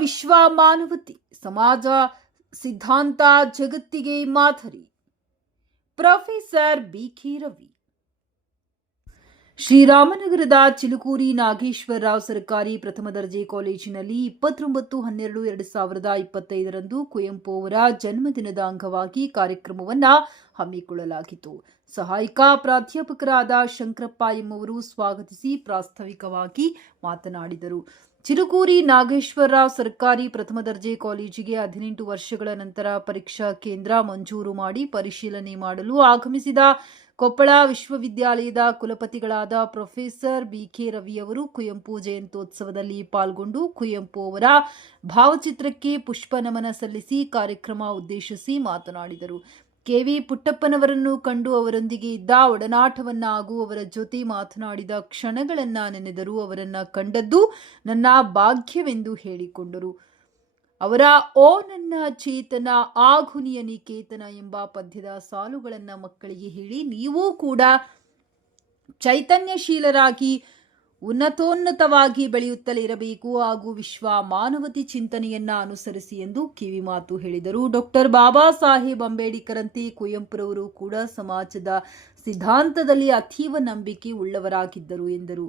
ವಿಶ್ವ ಮಾನವತೆ ಸಮಾಜ ಸಿದ್ಧಾಂತ ಜಗತ್ತಿಗೆ ಮಾದರಿ. Professor BK Ravi. ಶ್ರೀರಾಮನಗರದ ಚಿಲುಕೂರಿ ನಾಗೇಶ್ವರರಾವ್ ಸರ್ಕಾರಿ ಪ್ರಥಮ ದರ್ಜೆ ಕಾಲೇಜಿನಲ್ಲಿ 29/12/2025 ಕುವೆಂಪು ಅವರ ಜನ್ಮದಿನದ ಅಂಗವಾಗಿ ಕಾರ್ಯಕ್ರಮವನ್ನು ಹಮ್ಮಿಕೊಳ್ಳಲಾಗಿತ್ತು. ಸಹಾಯಕ ಪ್ರಾಧ್ಯಾಪಕರಾದ ಶಂಕರಪ್ಪ ಎಂಬುವರು ಸ್ವಾಗತಿಸಿ ಪ್ರಾಸ್ತಾವಿಕವಾಗಿ ಮಾತನಾಡಿದರು. ಚಿಲುಕೂರಿ ನಾಗೇಶ್ವರರಾವ್ ಸರ್ಕಾರಿ ಪ್ರಥಮ ದರ್ಜೆ ಕಾಲೇಜಿಗೆ 18 ವರ್ಷಗಳ ನಂತರ ಪರೀಕ್ಷಾ ಕೇಂದ್ರ ಮಂಜೂರು ಮಾಡಿ ಪರಿಶೀಲನೆ ಮಾಡಲು ಆಗಮಿಸಿದ ಕೊಪ್ಪಳ ವಿಶ್ವವಿದ್ಯಾಲಯದ ಕುಲಪತಿಗಳಾದ ಪ್ರೊಫೆಸರ್ ಬಿಕೆ ರವಿ ಅವರು ಕುವೆಂಪು ಜಯಂತ್ಯೋತ್ಸವದಲ್ಲಿ ಪಾಲ್ಗೊಂಡು ಕುವೆಂಪು ಅವರ ಭಾವಚಿತ್ರಕ್ಕೆ ಪುಷ್ಪ ನಮನ ಸಲ್ಲಿಸಿ ಕಾರ್ಯಕ್ರಮ ಉದ್ದೇಶಿಸಿ ಮಾತನಾಡಿದರು. ಕೆವಿ ಪುಟ್ಟಪ್ಪನವರನ್ನು ಕಂಡು ಅವರೊಂದಿಗೆ ಇದ್ದ ಒಡನಾಟವನ್ನ ಹಾಗೂ ಅವರ ಜೊತೆ ಮಾತನಾಡಿದ ಕ್ಷಣಗಳನ್ನ ನೆನೆದರು. ಅವರನ್ನ ಕಂಡದ್ದು ನನ್ನ ಭಾಗ್ಯವೆಂದು ಹೇಳಿಕೊಂಡರು. ಅವರ ಓ ನನ್ನ ಚೇತನ ಆಗುನಿಯ ನಿಕೇತನ ಎಂಬ ಪದ್ಯದ ಸಾಲುಗಳನ್ನ ಮಕ್ಕಳಿಗೆ ಹೇಳಿ ನೀವು ಕೂಡ ಚೈತನ್ಯಶೀಲರಾಗಿ ಉನ್ನತೋನ್ನತವಾಗಿ ಬೆಳೆಯುತ್ತಲೇ ಇರಬೇಕು ಹಾಗೂ ವಿಶ್ವ ಮಾನವತೆ ಚಿಂತನೆಯನ್ನ ಅನುಸರಿಸಿ ಎಂದು ಕಿವಿ ಮಾತು ಹೇಳಿದರು. ಡಾಕ್ಟರ್ ಬಾಬಾ ಸಾಹೇಬ್ ಅಂಬೇಡ್ಕರಂತೆ ಕುವೆಂಪುರವರು ಕೂಡ ಸಮಾಜದ ಸಿದ್ಧಾಂತದಲ್ಲಿ ಅತೀವ ನಂಬಿಕೆ ಉಳ್ಳವರಾಗಿದ್ದರು ಎಂದರು.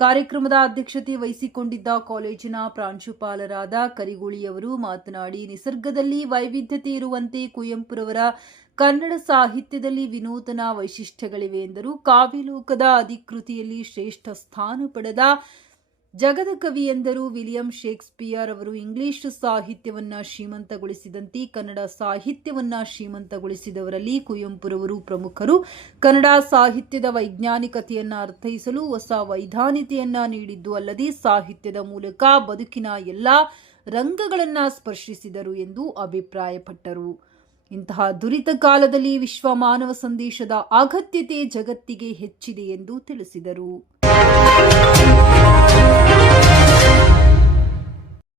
ಕಾರ್ಯಕ್ರಮದ ಅಧ್ಯಕ್ಷತೆ ವಹಿಸಿಕೊಂಡಿದ್ದ ಕಾಲೇಜಿನ ಪ್ರಾಂಶುಪಾಲರಾದ ಕರಿಗೋಳಿಯವರು ಮಾತನಾಡಿ, ನಿಸರ್ಗದಲ್ಲಿ ವೈವಿಧ್ಯತೆ ಇರುವಂತೆ ಕುವೆಂಪುರವರ ಕನ್ನಡ ಸಾಹಿತ್ಯದಲ್ಲಿ ವಿನೂತನ ವೈಶಿಷ್ಟ್ಯಗಳಿವೆ ಎಂದರು. ಕಾವ್ಯಲೋಕದ ಅಧಿಕೃತಿಯಲ್ಲಿ ಶ್ರೇಷ್ಠ ಸ್ಥಾನ ಪಡೆದ ಜಗದ ಕವಿ ಎಂದರು. ವಿಲಿಯಂ ಶೇಕ್ಸ್ಪಿಯರ್ ಅವರು ಇಂಗ್ಲಿಷ್ ಸಾಹಿತ್ಯವನ್ನ ಶ್ರೀಮಂತಗೊಳಿಸಿದಂತೆ ಕನ್ನಡ ಸಾಹಿತ್ಯವನ್ನ ಶ್ರೀಮಂತಗೊಳಿಸಿದವರಲ್ಲಿ ಕುವೆಂಪುರವರು ಪ್ರಮುಖರು. ಕನ್ನಡ ಸಾಹಿತ್ಯದ ವೈಜ್ಞಾನಿಕತೆಯನ್ನ ಅರ್ಥೈಸಲು ಹೊಸ ವೈಧಾನಿಕತೆಯನ್ನ ನೀಡಿದ್ದು ಅಲ್ಲದೆ ಸಾಹಿತ್ಯದ ಮೂಲಕ ಬದುಕಿನ ಎಲ್ಲಾ ರಂಗಗಳನ್ನ ಸ್ಪರ್ಶಿಸಿದರು ಎಂದು ಅಭಿಪ್ರಾಯಪಟ್ಟರು. ಇಂತಹ ದುರಿತ ಕಾಲದಲ್ಲಿ ವಿಶ್ವ ಮಾನವ ಸಂದೇಶದ ಅಗತ್ಯತೆ ಜಗತ್ತಿಗೆ ಹೆಚ್ಚಿದೆ ಎಂದು ತಿಳಿಸಿದರು.